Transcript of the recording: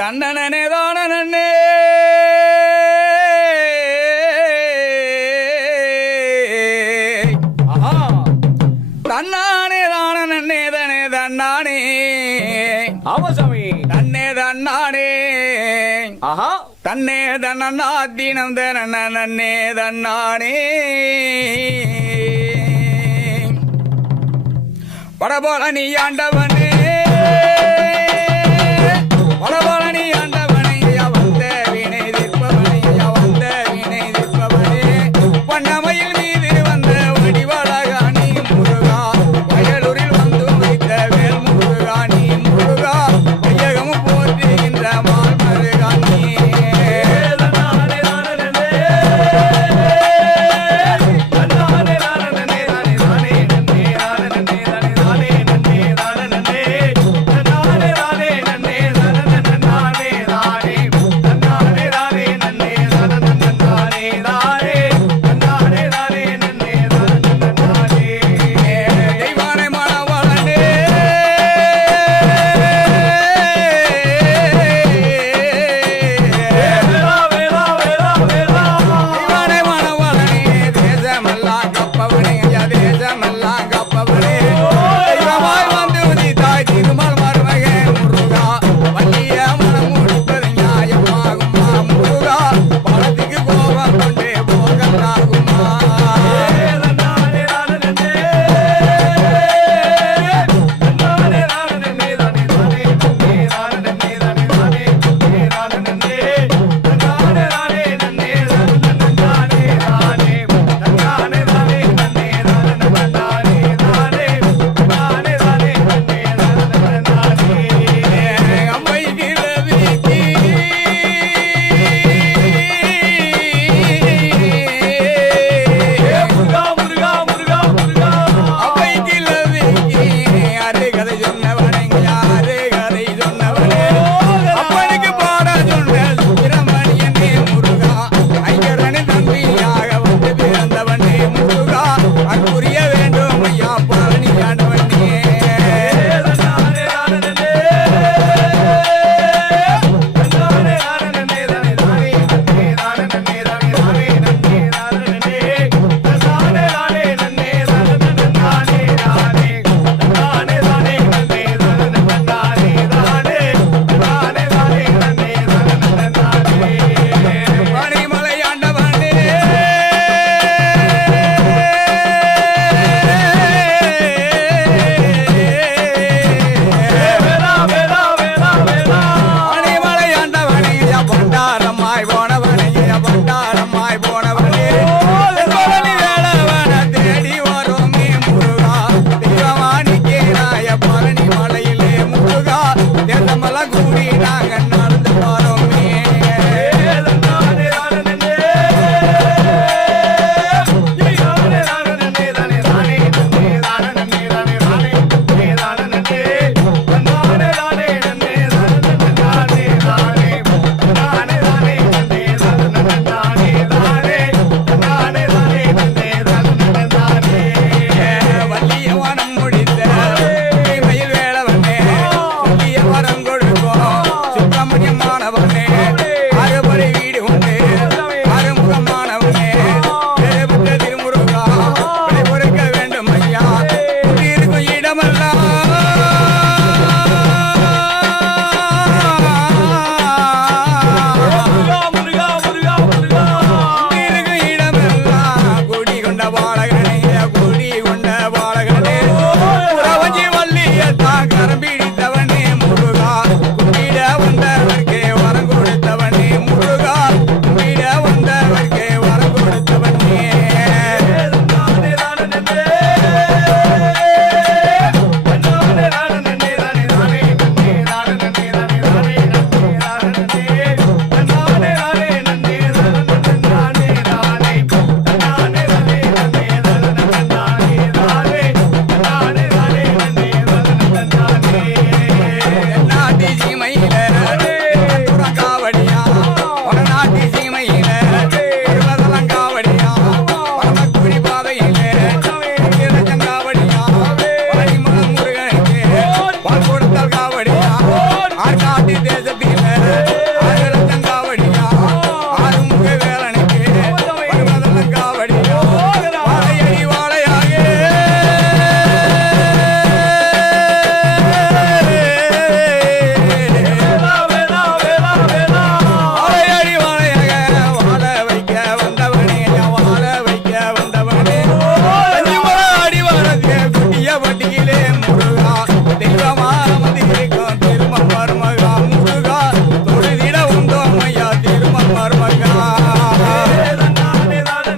தன்னனே. தானே தன்னானே தானே தானே தன்னானே. ஆமா சாமி. தன்னே தன்னானே. ஆஹா. தன்னே தன்னா தினம் தன்னே தன்னானே. படபோல நீ ஆண்டவனே.